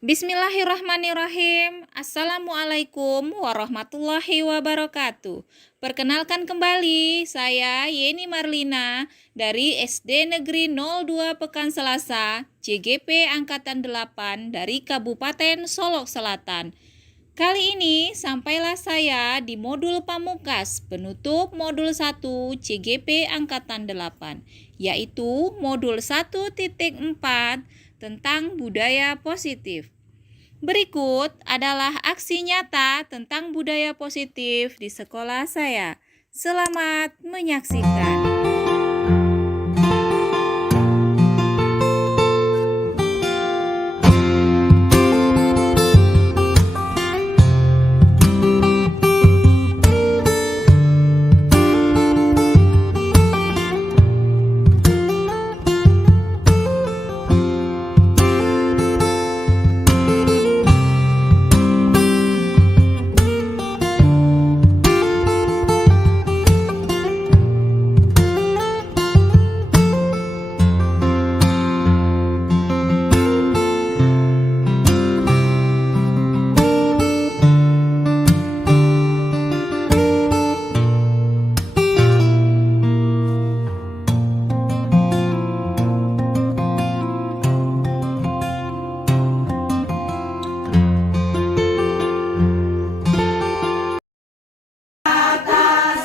Bismillahirrahmanirrahim. Assalamualaikum warahmatullahi wabarakatuh. Perkenalkan kembali, saya Yeni Marlina dari SD Negeri 02 Pekan Selasa, CGP Angkatan 8 dari Kabupaten Solok Selatan. Kali ini sampailah saya di modul pamungkas penutup modul 1 CGP Angkatan 8, yaitu modul 1.4 tentang budaya positif. Berikut adalah aksi nyata tentang budaya positif di sekolah saya. Selamat menyaksikan.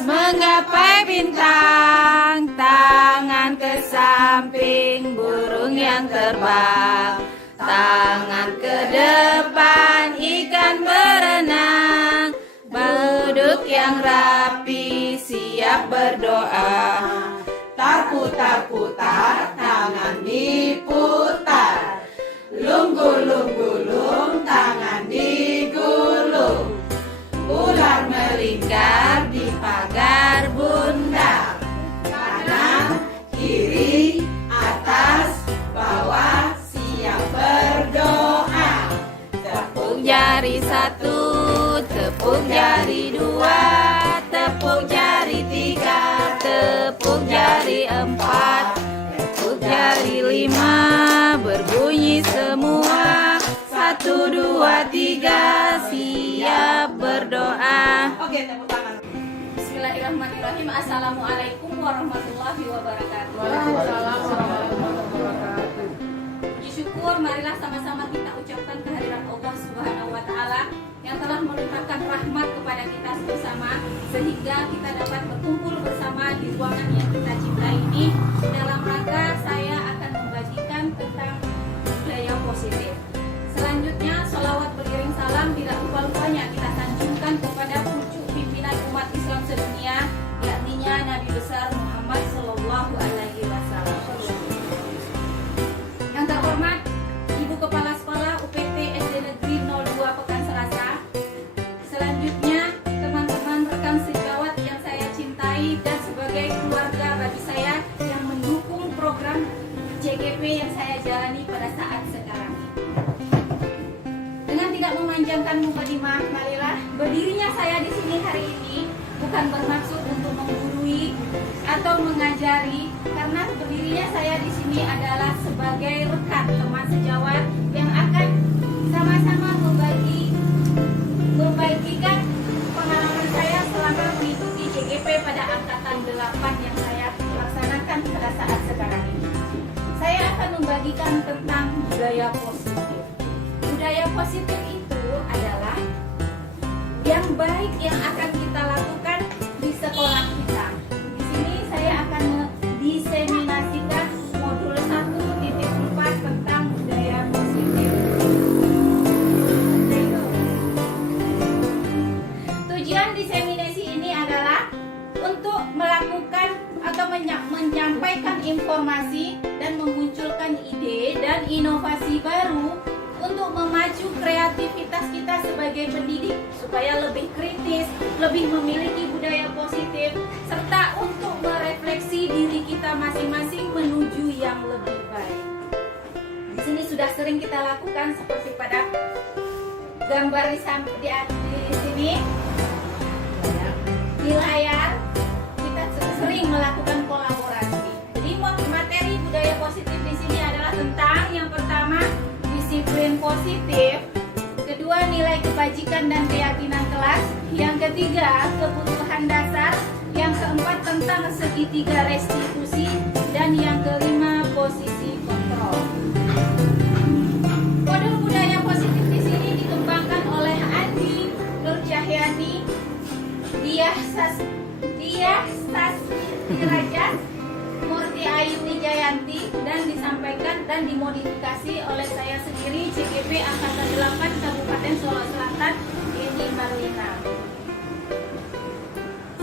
Menggapai bintang, tangan ke samping, burung yang terbang, tangan ke depan, ikan berenang, duduk yang rapi, siap berdoa. Putar-putar, tangan diputar. Lung-gulung-gulung, tangan digulung. Ular melingkar di pagar bundar. Kanan, kiri, atas, bawah, siap berdoa. Tepuk jari 1, tepuk jari 2, tepuk jari 3, tepuk jari 4, tepuk jari 5, berbunyi semua. 1, 2, 3, siap berdoa. Oke, tepuk tangan. Bismillahirrahmanirrahim. Assalamualaikum warahmatullahi wabarakatuh. Puji syukur, marilah sama-sama kita ucapkan kehadiran Allah Subhanahu wa Ta'ala yang telah melimpahkan rahmat kepada kita bersama, sehingga kita dapat berkumpul bersama di ruangan yang kita cintai ini. Dalam rangka saya akan membagikan tentang budaya positif. Selanjutnya, sholawat beriring salam tidak lupa-lupanya kita sanjungkan kepada pucuk pimpinan umat Islam sedunia, yakninya Nabi besar Muhammad Sallallahu Alaihi Wasallam. Yang terhormat Ibu Kepala Sekolah UPT SD Negeri 02 Pekan Selasa. Selanjutnya, teman-teman rekan sejawat yang saya cintai dan sebagai keluarga bagi saya yang mendukung program CGP yang saya jalani pada saat sekarang. Dengan tidak memanjangkan mukadimah, marilah berdirinya saya di sini hari ini bukan bermaksud untuk menggurui atau mengajari, karena berdirinya saya di sini adalah sebagai rekan teman sejawat yang akan sama-sama membagikan pengalaman saya selama mengikuti CGP pada angkatan 8 yang saya laksanakan pada saat sekarang ini. Saya akan membagikan tentang budaya positif. Budaya positif itu adalah yang baik yang akan kita lakukan di sekolah kita. Di sini saya akan mendiseminasikan modul 1.4 tentang budaya positif. Tujuan diseminasi ini adalah untuk melakukan atau menyampaikan informasi dan memunculkan ide dan inovasi baru untuk memacu kreativitas kita sebagai pendidik supaya lebih kritis, lebih memiliki budaya positif, serta untuk merefleksi diri kita masing-masing menuju yang lebih baik. Di sini sudah sering kita lakukan seperti pada gambar di sini di layar, kita sering melakukan kolaborasi. Jadi materi budaya positif di sini adalah tentang yang pertama disiplin positif. Kedua, nilai kebajikan dan keyakinan kelas. Yang ketiga, kebutuhan dasar. Yang keempat, tentang segitiga restitusi. Dan yang kelima, posisi kontrol. Modul budaya positif di sini dikembangkan oleh Andi Nur Cahyani, Diah Sasmirajas, Murti Ayu Wijayanti, dan disampaikan dan dimodifikasi oleh saya sendiri, CGP Angkatan 8 Kabupaten Solo Selatan, Edi Marlina.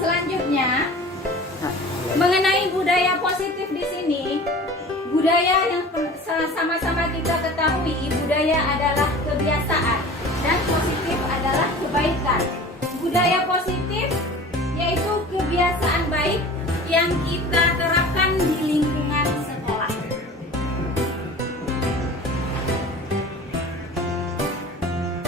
Selanjutnya, mengenai budaya positif di sini, budaya yang sama-sama kita ketahui, budaya adalah kebiasaan dan positif adalah kebaikan. Budaya positif yaitu kebiasaan baik yang kita terapkan di lingkungan sekolah.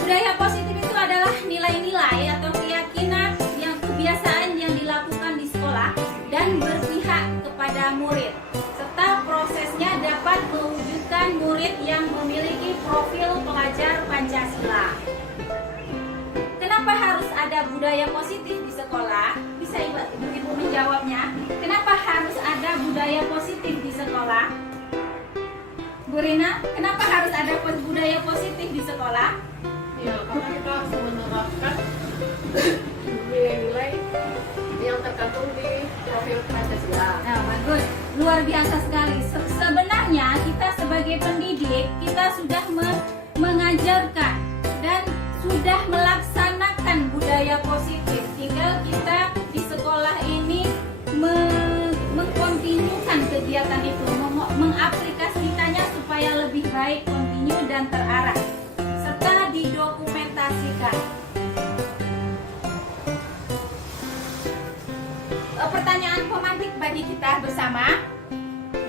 Budaya positif itu adalah nilai-nilai atau keyakinan yang kebiasaan yang dilakukan di sekolah dan berpihak kepada murid, serta prosesnya dapat mewujudkan murid yang memiliki profil pelajar Pancasila. Kenapa harus ada budaya positif di sekolah? Bisa Ibu menjawabnya. Kenapa harus ada budaya positif di sekolah? Bu Rina, kenapa harus ada budaya positif di sekolah? Ya, karena kita harus menerapkan nilai-nilai yang tercantum di profil Pancasila. Nah, bagus. Luar biasa sekali. Sebenarnya kita sebagai pendidik, kita sudah mengajarkan dan sudah melaksanakan budaya positif. Tinggal kita di sekolah ini mengkontinukan kegiatan itu, mengaplikasikannya supaya lebih baik, kontinu dan terarah, serta didokumentasikan. Pertanyaan pemantik bagi kita bersama.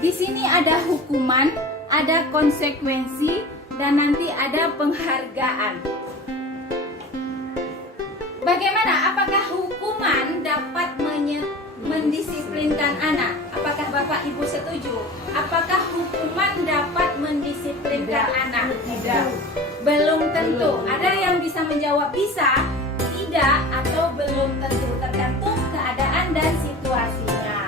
Di sini ada hukuman, ada konsekuensi, dan nanti ada penghargaan. Bagaimana? Apakah hukuman dapat mendisiplinkan anak? Apakah Bapak Ibu setuju? Apakah hukuman dapat mendisiplinkan anak? Tidak. Belum tentu. Ada yang bisa menjawab bisa, tidak, atau belum tentu, tergantung keadaan dan situasinya.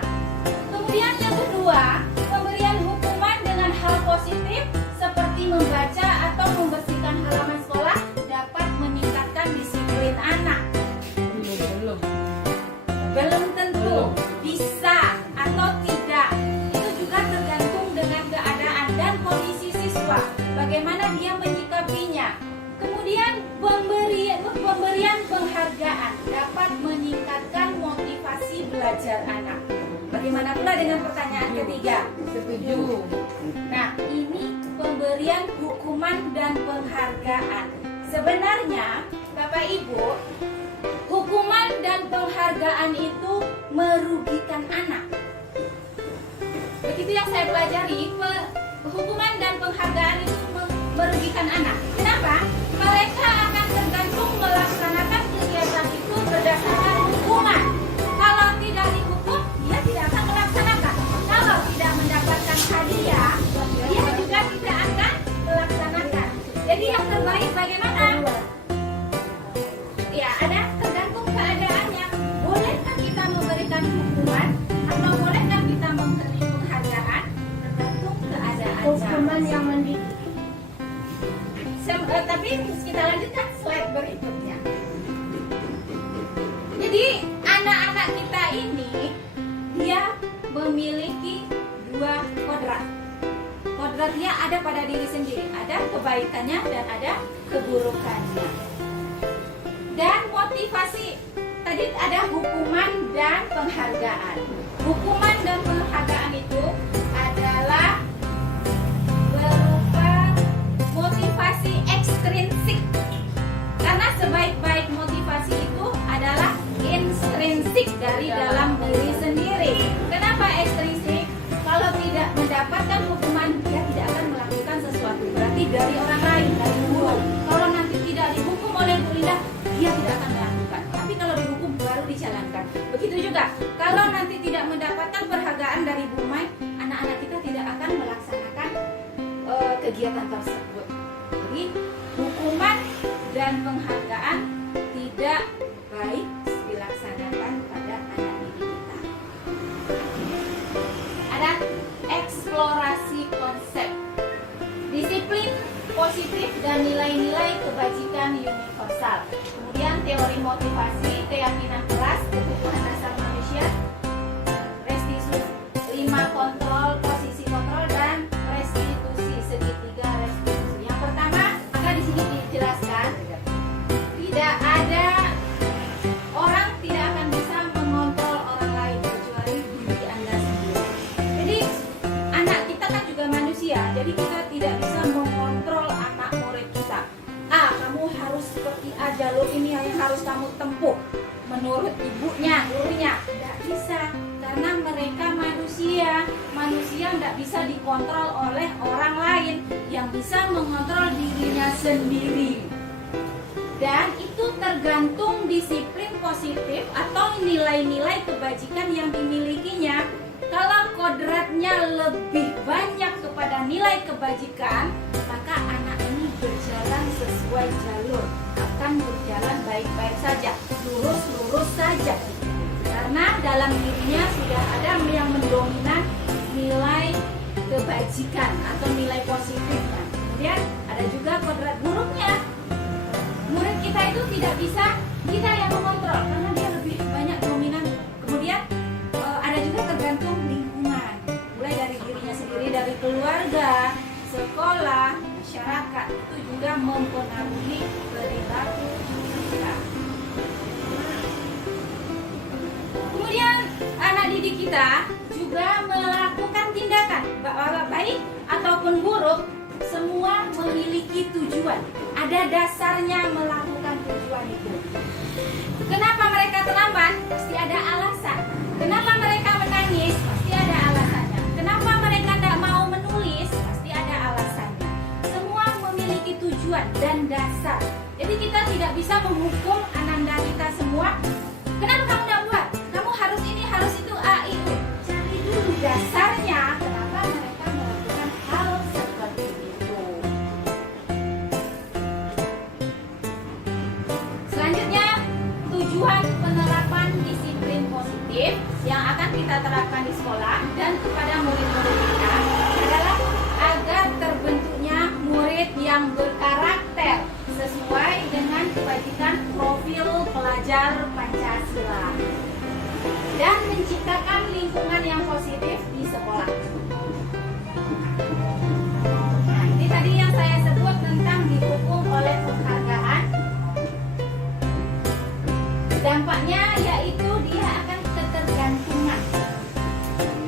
Kemudian yang kedua, pemberian hukuman dengan hal positif seperti membaca atau membersihkan halaman sekolah dapat meningkatkan disiplin anak. Belum tentu bisa atau tidak. Itu juga tergantung dengan keadaan dan kondisi siswa, bagaimana dia menyikapinya. Kemudian pemberian penghargaan dapat meningkatkan motivasi belajar anak. Bagaimana pula dengan pertanyaan ketiga? Setuju. Nah, ini pemberian hukuman dan penghargaan. Sebenarnya, Bapak Ibu, hukuman dan penghargaan itu merugikan anak. Begitu yang saya pelajari, hukuman dan penghargaan itu merugikan anak. Kenapa? Mereka akan tergantung melaksanakan kegiatan itu berdasarkan hukuman. Kalau tidak dihukum, dia tidak akan melaksanakan. Kalau tidak mendapatkan hadiah, dia juga tidak akan melaksanakan. Jadi yang terbaik bagaimana? Ya, ada tergantung keadaannya. Bolehkah kita memberikan hukuman atau bolehkah kita memberi penghargaan? Tergantung keadaannya. Hukuman yang mendidik. Tapi kita lanjutkan slide berikutnya. Jadi anak-anak kita ini dia memiliki dua kodrat. Kodratnya ada pada diri sendiri, ada kebaikannya dan ada keburukannya. Dan motivasi tadi ada hukuman dan penghargaan. Hukuman dan penghargaan itu adalah berupa motivasi ekstrinsik. Karena sebaik-baik motivasi itu adalah intrinsik dari dalam diri sendiri. Kenapa ekstrinsik? Kalau tidak mendapatkan hukuman, dia tidak akan melakukan sesuatu. Berarti dari orang lain, dari guru. Kalau nanti tidak dihukum oleh Bu Linda, dia tidak akan melakukan. Tapi kalau dihukum baru dijalankan. Begitu juga, kalau nanti tidak mendapatkan penghargaan dari Bu Mai, anak-anak kita tidak akan melaksanakan kegiatan tersebut. lagi, hukuman dan penghargaan tidak baik dilaksanakan pada anak didik kita. Ada eksplorasi konsep, disiplin positif dan nilai-nilai kebajikan universal. Kemudian teori motivasi, keyakinan keras, kebutuhan dasar manusia, restitusi 5 kontrol, posisi kontrol, dan restitusi segitiga restitusi. Yang pertama, maka di sini dijelaskan tidak ada orang tidak akan bisa mengontrol orang lain kecuali diri Anda sendiri. Jadi anak kita kan juga manusia, jadi kita tidak bisa mengontrol anak murid kita. Kamu harus seperti A, jalur ini yang harus kamu tempuh menurut ibunya, gurunya. Tidak bisa, karena mereka manusia. Manusia tidak bisa dikontrol oleh orang lain, yang bisa mengontrol dirinya sendiri. Dan itu tergantung disiplin positif atau nilai-nilai kebajikan yang dimilikinya. Kalau kodratnya lebih banyak kepada nilai kebajikan, maka anak ini berjalan sesuai jalur, akan berjalan baik-baik saja, lurus-lurus saja. Karena dalam dirinya sudah ada yang mendominan nilai kebajikan atau nilai positifnya. Kemudian ada juga kodrat buruknya. Murid kita itu tidak bisa kita yang mengontrol karena dia lebih banyak dominan. Kemudian ada juga tergantung lingkungan, mulai dari dirinya sendiri, dari keluarga, sekolah, masyarakat, itu juga mempengaruhi perilaku kita. Kemudian anak didik kita juga melakukan tindakan baik ataupun buruk, semua memiliki tujuan. Ada dasarnya melakukan tujuan itu. Kenapa mereka terlambat? Pasti ada alasan. Kenapa mereka menangis? Pasti ada alasannya. Kenapa mereka tidak mau menulis? Pasti ada alasannya. Semua memiliki tujuan dan dasar. Jadi kita tidak bisa menghukum ananda kita semua. Kenapa kamu tidak buat? Kamu harus ini, harus itu, A, I, U. Cari dulu dasarnya. Kenapa mereka melakukan hal seperti itu. Selanjutnya, tujuan penerapan disiplin positif yang akan kita terapkan di sekolah dan kepada murid-murid kita adalah agar terbentuknya murid yang berkarakter sesuai dengan kebajikan profil pelajar Pancasila dan menciptakan lingkungan yang positif di sekolah. Nah, ini tadi yang saya sebut tentang didukung oleh penghargaan. Dampaknya yaitu dia akan ketergantungan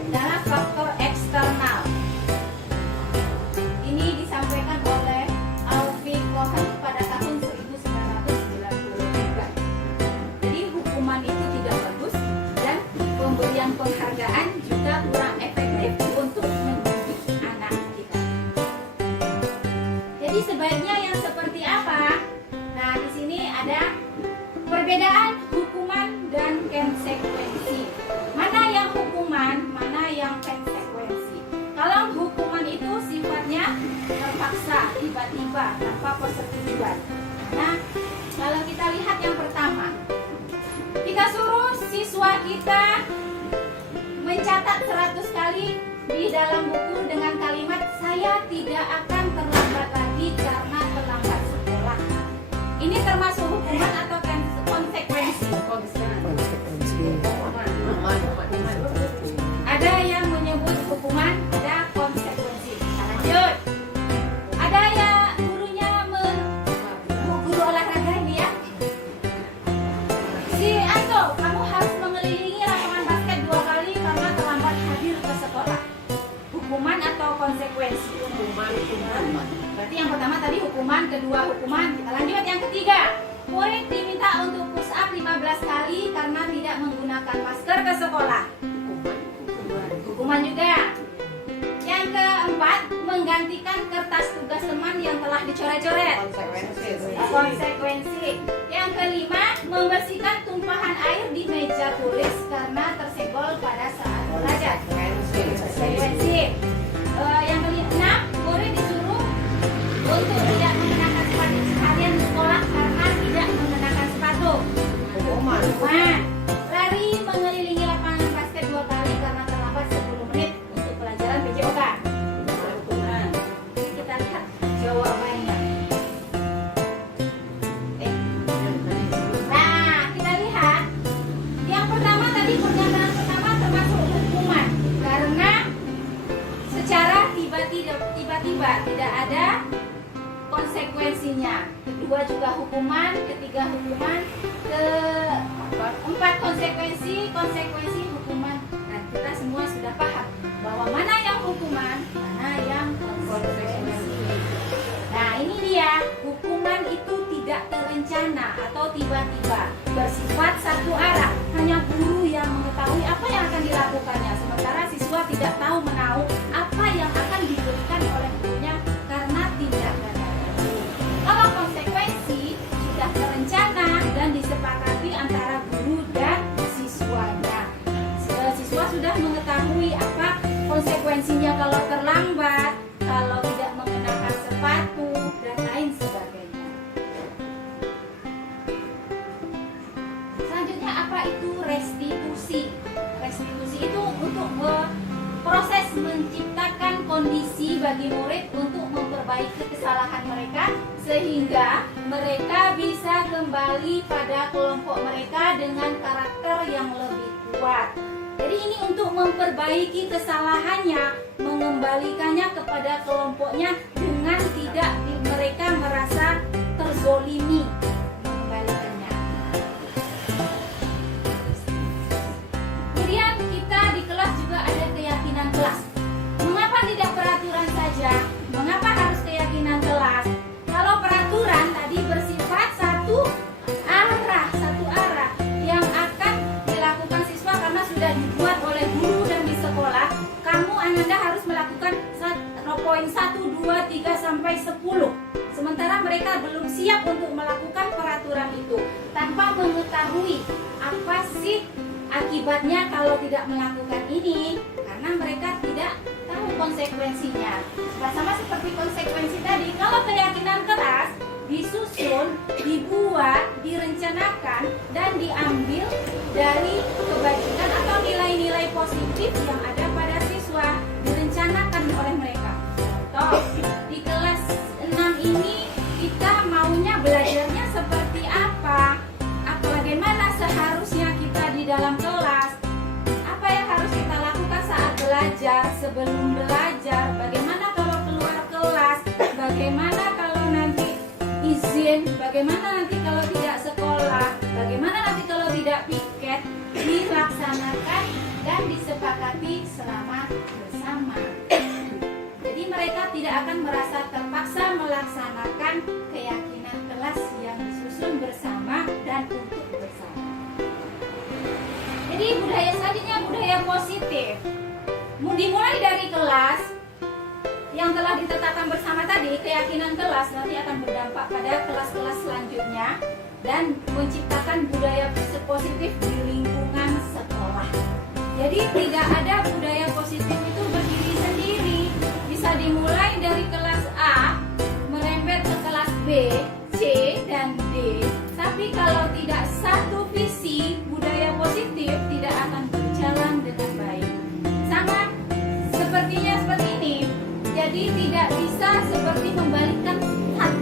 dalam faktor eksternal. Ini disampaikan oleh Alfie Cohen pada tahun 1993. Jadi hukuman itu tidak bagus dan pemberian penghargaan juga kurang efektif untuk mendidik anak kita. Jadi sebaiknya yang seperti apa? Nah, di sini ada perbedaan hukuman dan konsekuensi. Mana yang hukuman, mana yang konsekuensi. Kalau hukuman itu sifatnya terpaksa, tiba-tiba, tanpa persetujuan. Nah, kalau kita lihat yang pertama, kita suruh siswa kita mencatat 100 kali di dalam buku dengan kalimat saya tidak akan terlambat lagi karena terlambat sekolah. Ini termasuk hukuman atau konsekuensi? Ada yang menyebut hukuman, ada konsekuensi. Kita lanjut. Ada ya gurunya guru olahraga ini ya. Si Anto, kamu harus mengelilingi lapangan basket 2 kali karena terlambat hadir ke sekolah. Hukuman atau konsekuensi? Hukuman. Berarti yang pertama tadi hukuman, kedua hukuman. Kita lanjut yang ketiga. Murid diminta untuk push up 15 kali karena tidak menggunakan masker ke sekolah. Hukuman juga. Yang keempat, menggantikan kertas tugas teman yang telah dicoret-coret. Konsekuensi. Yang kelima, membersihkan tumpahan air di meja tulis karena tersenggol pada saat belajar. Konsekuensi. Yang kelima, murid disuruh untuk tidak menggunakan kedua juga hukuman, ketiga hukuman, keempat konsekuensi hukuman. Dan kita semua sudah paham bahwa mana yang hukuman, mana yang konsekuensi. Nah, ini dia, hukuman itu tidak terencana atau tiba-tiba, bersifat satu arah. Hanya guru yang mengetahui apa yang akan dilakukannya, sementara siswa tidak tahu menahu apa yang akan diberikan oleh gurunya karena tindakan. Kalau konsekuensi sudah terencana dan disepakati antara guru dan siswanya. Siswa sudah mengetahui apa konsekuensinya kalau terlambat, kalau tidak mengenakan sepatu, dan lain sebagainya. Selanjutnya, apa itu restitusi? Restitusi itu untuk proses menciptakan kondisi bagi murid untuk memperbaiki kesalahan mereka sehingga mereka bisa kembali pada kelompok mereka dengan karakter yang lebih kuat. Jadi ini untuk memperbaiki kesalahannya, mengembalikannya kepada kelompoknya dengan tidak mereka merasa terzolimi, mengembalikannya. Kemudian kita di kelas juga ada keyakinan kelas. Mengapa tidak peraturan saja? Mengapa harus keyakinan kelas? Kalau peraturan tadi bersifat satu arah yang akan dilakukan siswa karena sudah dibuat oleh guru dan di sekolah, kamu Ananda harus melakukan poin 1, 2, 3 sampai 10. Sementara mereka belum siap untuk melakukan peraturan itu tanpa mengetahui apa sih akibatnya kalau tidak melakukan ini, karena mereka tidak tahu konsekuensinya. Sama seperti konsekuensi tadi, kalau keyakinan keras disusun, dibuat, direncanakan, dan diambil dari kebajikan atau nilai-nilai positif yang ada pada siswa, direncanakan oleh mereka. Contoh, di kelas 6 ini kita maunya belajarnya seperti apa? Bagaimana seharusnya kita di dalam kelas? Apa yang harus kita lakukan saat belajar, sebelum belajar? Bagaimana kalau keluar kelas? Bagaimana kalau nanti izin? Bagaimana nanti kalau tidak sekolah? Bagaimana nanti kalau tidak piket? Dilaksanakan dan disepakati selama bersama. Jadi mereka tidak akan merasa terpaksa melaksanakan keyakinan kelas yang disusun bersama dan untuk bersama. Jadi budaya selanjutnya budaya positif. Dimulai dari kelas yang telah ditetapkan bersama tadi, keyakinan kelas nanti akan berdampak pada kelas-kelas selanjutnya dan menciptakan budaya positif di lingkungan sekolah. Jadi tidak ada budaya positif itu berdiri sendiri. Bisa dimulai dari kelas A, merembet ke kelas B, C, dan D. Tapi kalau tidak satu visi, budaya positif tidak akan berjalan dengan baik. Sama sepertinya seperti ini. Jadi tidak bisa seperti membalikkan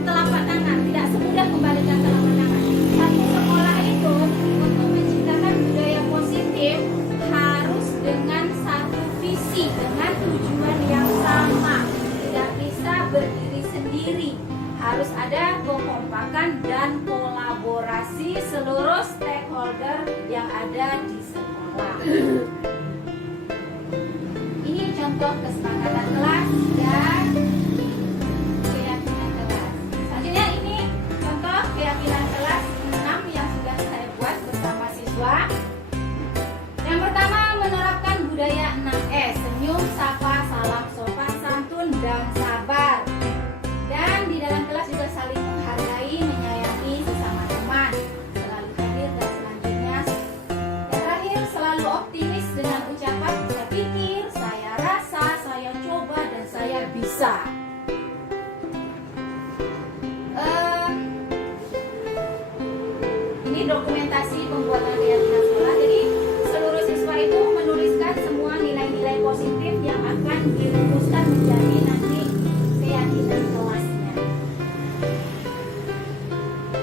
telapak tangan, tidak semudah membalikkan telapak tangan. Satu sekolah itu untuk menciptakan budaya positif harus dengan satu visi, dengan tujuan yang sama. Tidak bisa berdiri sendiri. Harus ada kekompakan dan kolaborasi seluruh stakeholder yang ada di sekolah. Ini contoh kesepakatan kelas dan keyakinan kelas. Selanjutnya ini contoh keyakinan kelas 6 yang sudah saya buat bersama siswa. Yang pertama, menerapkan budaya 6S, senyum, sapa, salam, sopan, santun, dan sabar. Dan di dalam kelas juga saling menghargai, menyayangi sesama teman, selalu hadir dan selanjutnya. Yang terakhir, selalu optimis dengan ucapan saya pikir, saya rasa, saya coba, dan saya bisa. Ini dokumentasi pembuatan keyakinan sekolah. Jadi seluruh siswa itu menuliskan semua nilai-nilai positif yang akan dirumuskan menjadi nanti keyakinan kelasnya.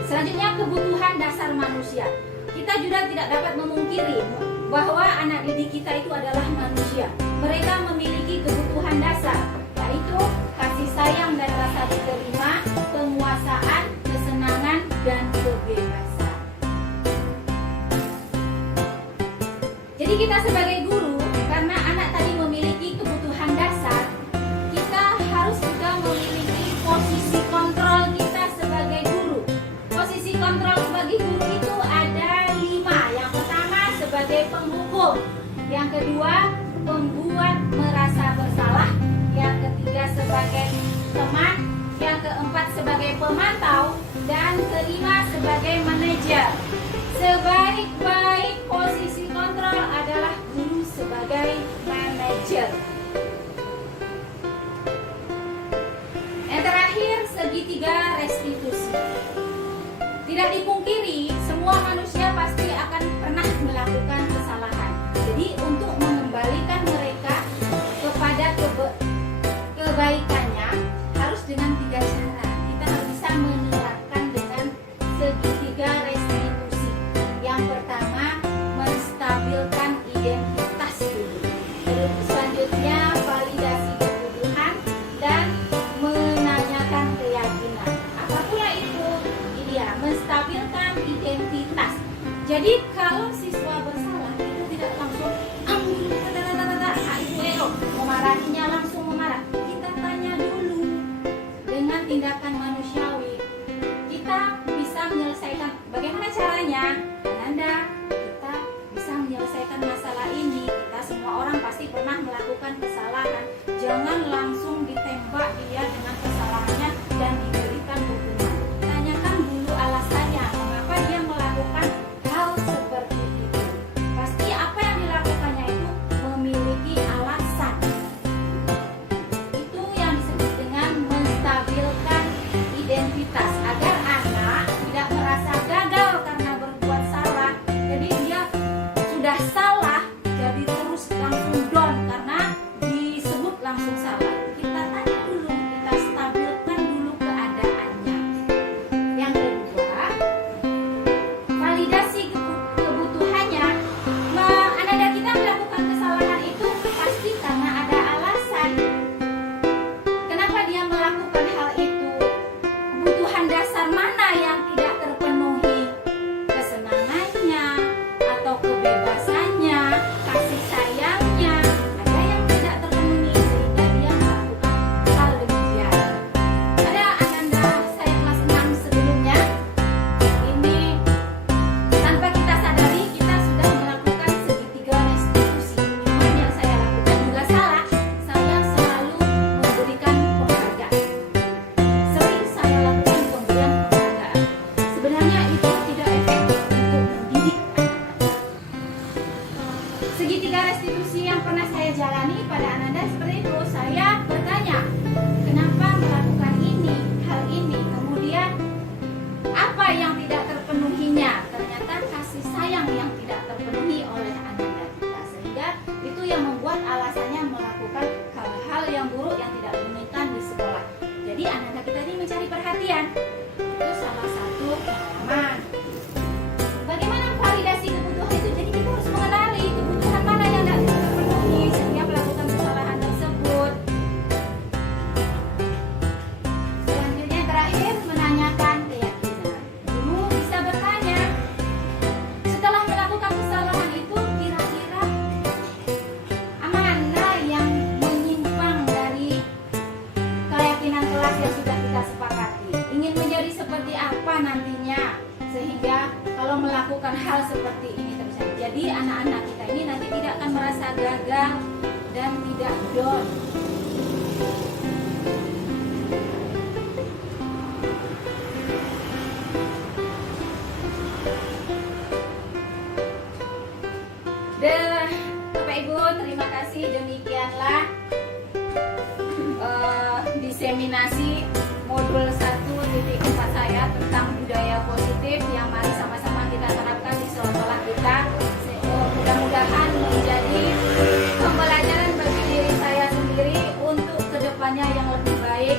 Selanjutnya, kebutuhan dasar manusia. Kita juga tidak dapat memungkiri bahwa anak didik kita itu adalah manusia. Mereka memiliki kebutuhan dasar, yaitu kasih sayang dan rasa diterima, penguasaan, kesenangan, dan kebebasan. Jadi kita sebagai guru, karena anak tadi memiliki kebutuhan dasar, kita harus juga memiliki posisi kontrol kita sebagai guru. Posisi kontrol sebagai guru itu ada 5. Yang pertama sebagai penghukum, yang kedua membuat merasa bersalah, yang ketiga sebagai teman, yang keempat sebagai pemantau, dan kelima sebagai manajer. Sebaik-baik posisi kontrol adalah guru sebagai manajer. Yang terakhir, segitiga restitusi. Tidak dipungkiri, semua manusia pasti akan pernah melakukan kesalahan. Jadi untuk mengembalikan mereka kepada kebaikannya harus dengan 3 cara. Kita harus bisa menerapkan dengan segitiga restitusi. Yang pertama, menstabilkan identitas dulu. Terus selanjutnya validasi kebutuhan dan menanyakan keyakinan. Apa pula itu? Ini ya, menstabilkan identitas. Jadi kalau siswa bersalah itu tidak langsung memarahinya langsung memarah. Kita tanya dulu dengan tindakan manusiawi. Kita bisa menyelesaikan. Bagaimana caranya? Ananda, kita bisa menyelesaikan masalah ini. Kita semua orang pasti pernah melakukan kesalahan. Jangan langsung ditembak dia dengan kesalahannya dan diberikan hukuman. Tanyakan dulu alasannya, mengapa dia melakukan hal seperti itu. Pasti apa yang dilakukannya itu memiliki alasan. Itu yang disebut dengan menstabilkan identitas, agar anak tidak merasa gagal karena berbuat salah. Jadi dia sudah salah, jadi terus langsung down karena disebut langsung salah. Kita tanya dulu, kita stabilkan dulu keadaannya. Yang kedua, validasi kebutuhannya. Ananda kita melakukan kesalahan itu pasti karena ada alasan. Kenapa dia melakukan hal itu? Kebutuhan dasar mana yang tidak terpenuhi? Kesenangannya atau kebebasannya, kasih sayangnya, ada yang tidak terpenuhi sehingga dia melakukan hal demikian. Ada Ananda saya kelas 6 sebelumnya, ini tanpa kita sadari kita sudah melakukan segitiga restitusi. Cuman yang saya lakukan juga salah. Saya selalu memberikan penghargaan. Sering saya lakukan pemberian penghargaan. Sebenarnya itu tidak efektif untuk mendidik anak-anak. Segitiga restitusi yang pernah saya jalani pada Ananda seperti itu. Saya bertanya, kenapa melakukan ini, hal ini, kemudian apa yang tidak terpenuhinya? Ternyata kasih sayang yang tidak terpenuhi oleh Ananda kita, sehingga itu yang membuat alasannya melakukan hal-hal yang buruk yang tidak diinginkan di sekolah. Jadi Ananda kita ini mencari perhatian. Itu salah satu pengalaman. Bagaimana validasi kebutuhan itu? Jadi kita harus mengenali kebutuhan mana yang tidak terpenuhi sehingga melakukan kesalahan tersebut. Selanjutnya yang terakhir, menanyakan keyakinan. Guru bisa bertanya, setelah melakukan kesalahan itu kira-kira mana yang menyimpang dari keyakinan kelas yang sudah kita sepakati. Ingin menjadi seperti apa nantinya, sehingga kalau melakukan hal seperti ini terjadi. Jadi anak-anak kita ini nanti tidak akan merasa gagal dan tidak down. Bapak Ibu, terima kasih. Demikianlah diseminasi modul 1.4 saya tentang budaya positif yang mari sama-sama kita terapkan di sekolah kita. Mudah-mudahan menjadi pembelajaran bagi diri saya sendiri untuk kedepannya yang lebih baik.